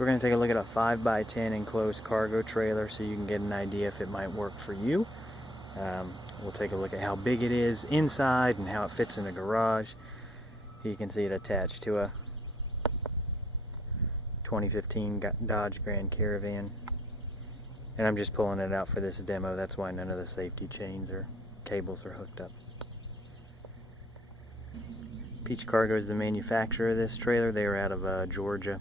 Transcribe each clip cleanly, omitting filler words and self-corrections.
We're going to take a look at a 5x10 enclosed cargo trailer so you can get an idea if it might work for you. We'll take a look at how big it is inside and how it fits in the garage. You can see it attached to a 2015 Dodge Grand Caravan. And I'm just pulling it out for this demo. That's why none of the safety chains or cables are hooked up. Peach Cargo is the manufacturer of this trailer. They are out of Georgia.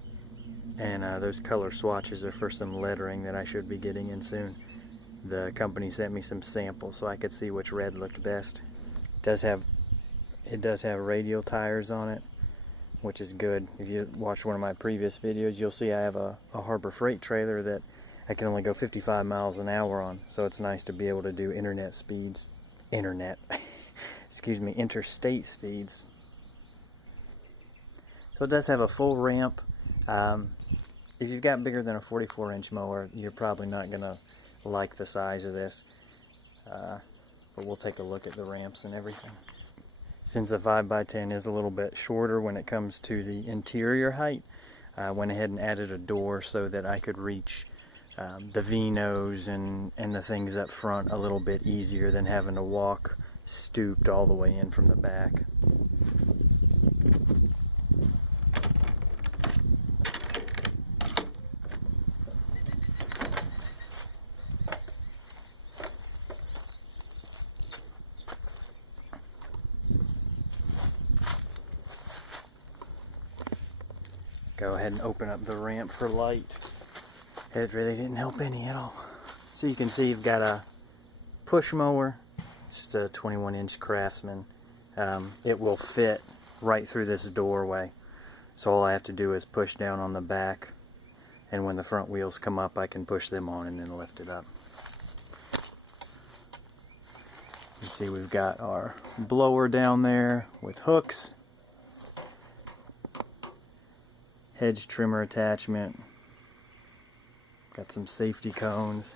And those color swatches are for some lettering that I should be getting in soon. The company sent me some samples so I could see which red looked best. It does have radial tires on it, which is good. If you watch one of my previous videos, you'll see I have a Harbor Freight trailer that I can only go 55 miles an hour on. So it's nice to be able to do interstate speeds. So it does have a full ramp. If you've got bigger than a 44-inch mower, you're probably not going to like the size of this. But we'll take a look at the ramps and everything. Since the 5x10 is a little bit shorter when it comes to the interior height, I went ahead and added a door so that I could reach the V-nose and the things up front a little bit easier than having to walk stooped all the way in from the back. Go ahead and open up the ramp for light. It really didn't help any at all. So you can see you've got a push mower. It's just a 21-inch Craftsman. It will fit right through this doorway. So all I have to do is push down on the back, and when the front wheels come up, I can push them on and then lift it up. You see we've got our blower down there with hooks. Hedge trimmer attachment. Got some safety cones.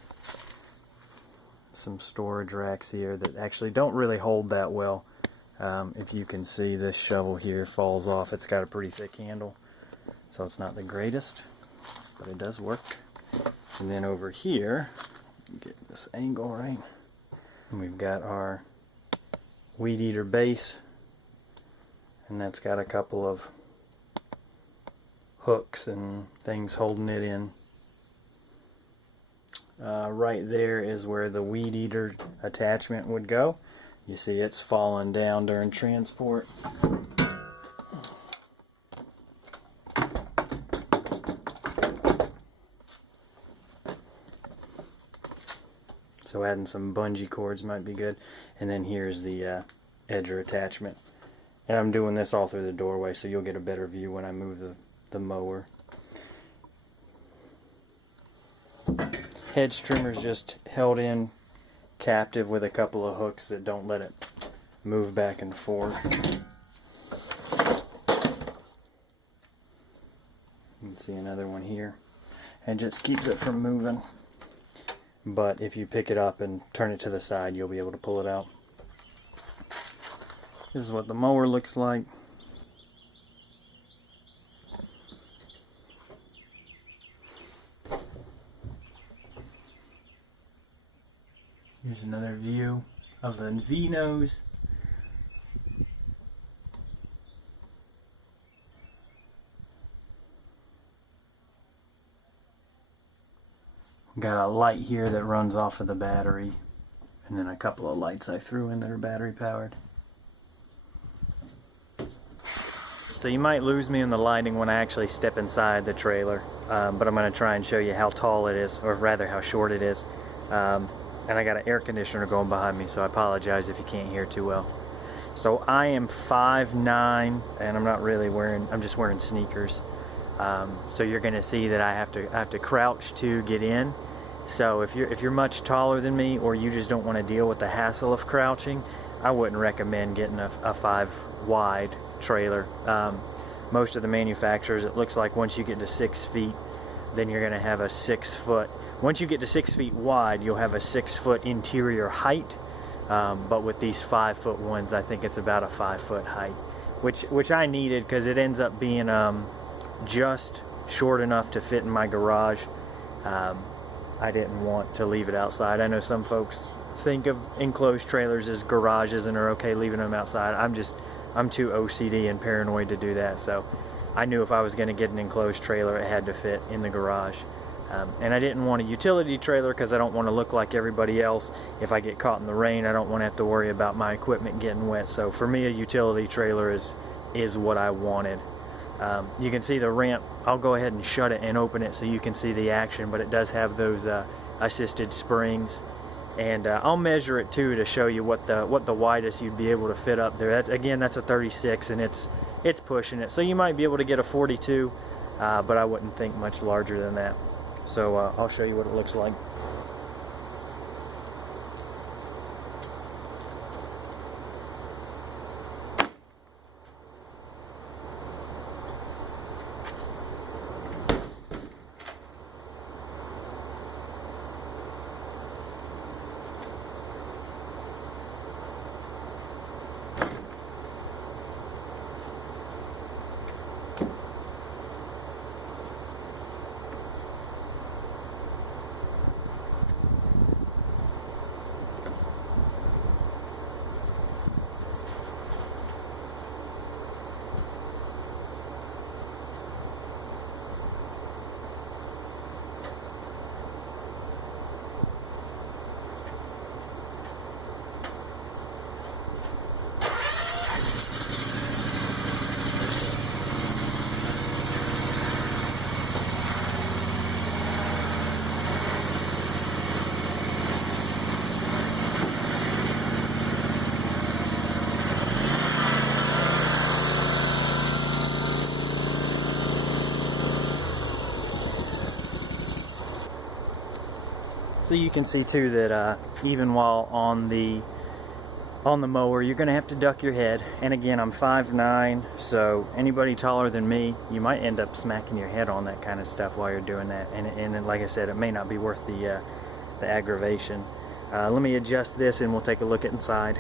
Some storage racks here that actually don't really hold that well. If you can see, this shovel here falls off. It's got a pretty thick handle, so it's not the greatest, but it does work. And then over here, get this angle right, and we've got our weed eater base, and that's got a couple of hooks and things holding it in. Right there is where the weed eater attachment would go. You see it's fallen down during transport. So adding some bungee cords might be good. And then here's the edger attachment. And I'm doing this all through the doorway so you'll get a better view when I move the mower. Hedge trimmer's just held in captive with a couple of hooks that don't let it move back and forth. You can see another one here, and just keeps it from moving. But if you pick it up and turn it to the side, you'll be able to pull it out. This is what the mower looks like. Here's another view of the V-nose. Got a light here that runs off of the battery, and then a couple of lights I threw in that are battery powered. So you might lose me in the lighting when I actually step inside the trailer, but I'm going to try and show you how tall it is, or rather how short it is. And I got an air conditioner going behind me, so I apologize if you can't hear too well. So I am 5'9", and I'm not really wearing, I'm just wearing sneakers. So you're going to see that I have to crouch to get in. So if you're much taller than me, or you just don't want to deal with the hassle of crouching, I wouldn't recommend getting a 5 wide trailer. Most of the manufacturers, it looks like once you get to 6 feet, then you're going to have a 6 foot. Once you get to 6 feet wide, you'll have a 6 foot interior height. But with these 5 foot ones, I think it's about a 5 foot height, which I needed because it ends up being just short enough to fit in my garage. I didn't want to leave it outside. I know some folks think of enclosed trailers as garages and are okay leaving them outside. I'm too OCD and paranoid to do that, so I knew if I was going to get an enclosed trailer, it had to fit in the garage. And I didn't want a utility trailer because I don't want to look like everybody else. If I get caught in the rain, I don't want to have to worry about my equipment getting wet. So for me, a utility trailer is what I wanted. You can see the ramp. I'll go ahead and shut it and open it so you can see the action, but it does have those assisted springs. And I'll measure it too to show you what the widest you'd be able to fit up there. That's a 36, and it's pushing it. So you might be able to get a 42, but I wouldn't think much larger than that. So I'll show you what it looks like. So you can see too that even while on the mower, you're going to have to duck your head. And again, I'm 5'9", so anybody taller than me, you might end up smacking your head on that kind of stuff while you're doing that. And like I said, it may not be worth the aggravation. Let me adjust this and we'll take a look at inside.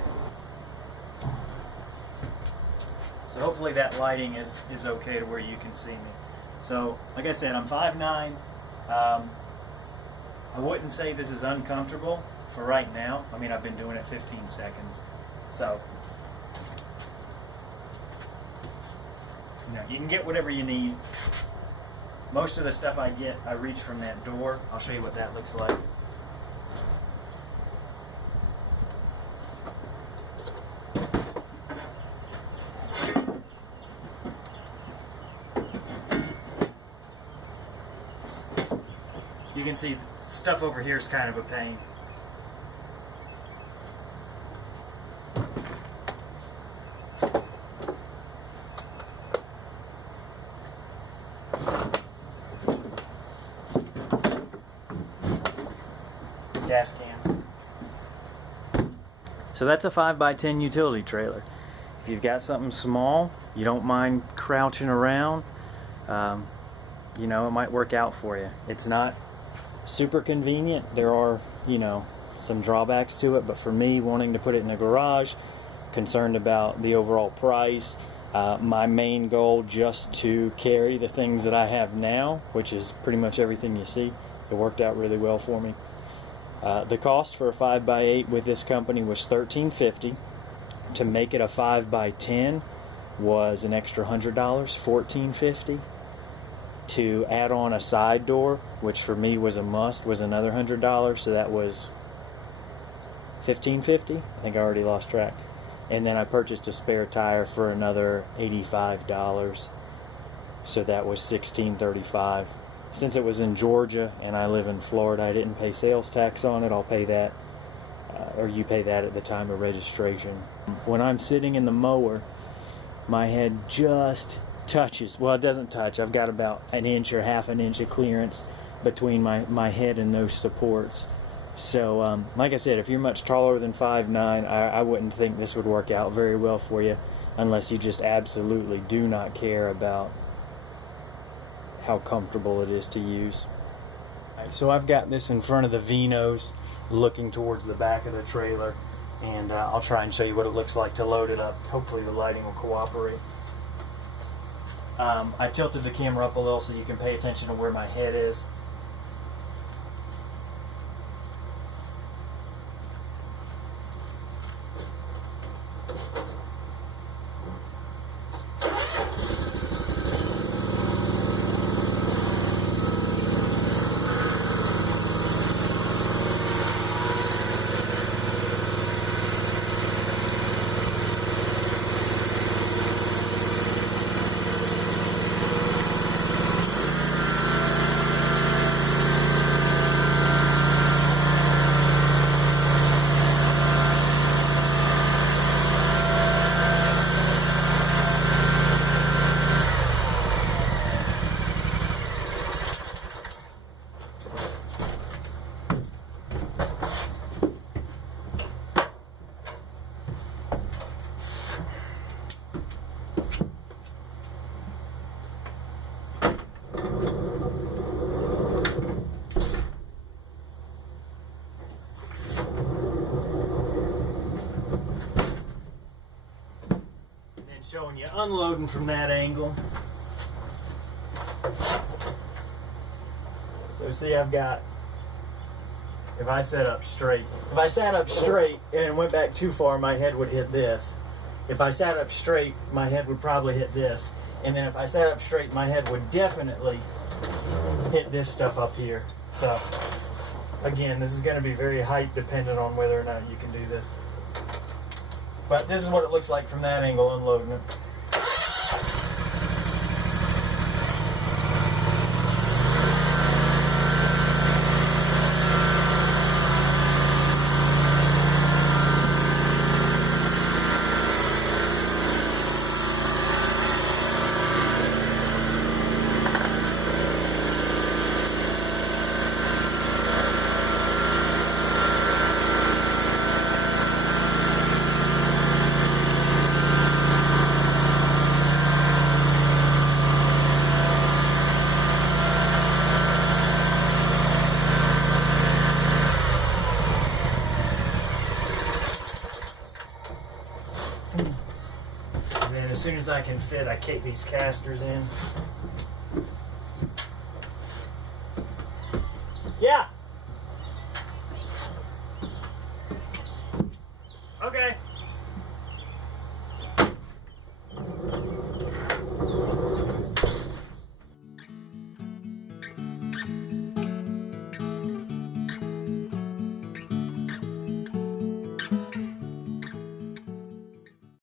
So hopefully that lighting is okay to where you can see me. So like I said, I'm 5'9". I wouldn't say this is uncomfortable for right now. I mean, I've been doing it 15 seconds. So, you can get whatever you need. Most of the stuff I get, I reach from that door. I'll show you what that looks like. You can see stuff over here is kind of a pain. Gas cans. So that's a 5x10 utility trailer. If you've got something small, you don't mind crouching around, you know, it might work out for you. It's not super convenient. There are, you know, some drawbacks to it, but for me, wanting to put it in a garage, concerned about the overall price, my main goal just to carry the things that I have now, which is pretty much everything you see, it worked out really well for me. The cost for a 5x8 with this company was $13.50. To make it a 5x10 was an extra $100, $14.50. To add on a side door, which for me was a must, was another $100, so that was $15.50. I think I already lost track. And then I purchased a spare tire for another $85, so that was $16.35. Since it was in Georgia and I live in Florida, I didn't pay sales tax on it. I'll pay that, or you pay that at the time of registration. When I'm sitting in the mower, my head just touches, well, it doesn't touch, I've got about an inch or half an inch of clearance between my head and those supports. So like I said, if you're much taller than 5'9", I wouldn't think this would work out very well for you unless you just absolutely do not care about how comfortable it is to use. Right, so I've got this in front of the Vinos looking towards the back of the trailer, and I'll try and show you what it looks like to load it up. Hopefully the lighting will cooperate. I tilted the camera up a little so you can pay attention to where my head is. Showing you unloading from that angle. So see, I've got, if I sat up straight and went back too far, my head would hit this. If I sat up straight, my head would probably hit this. And then if I sat up straight, my head would definitely hit this stuff up here. So again, this is going to be very height dependent on whether or not you can do this. But this is what it looks like from that angle, unloading it. And then as soon as I can fit, I kick these casters in.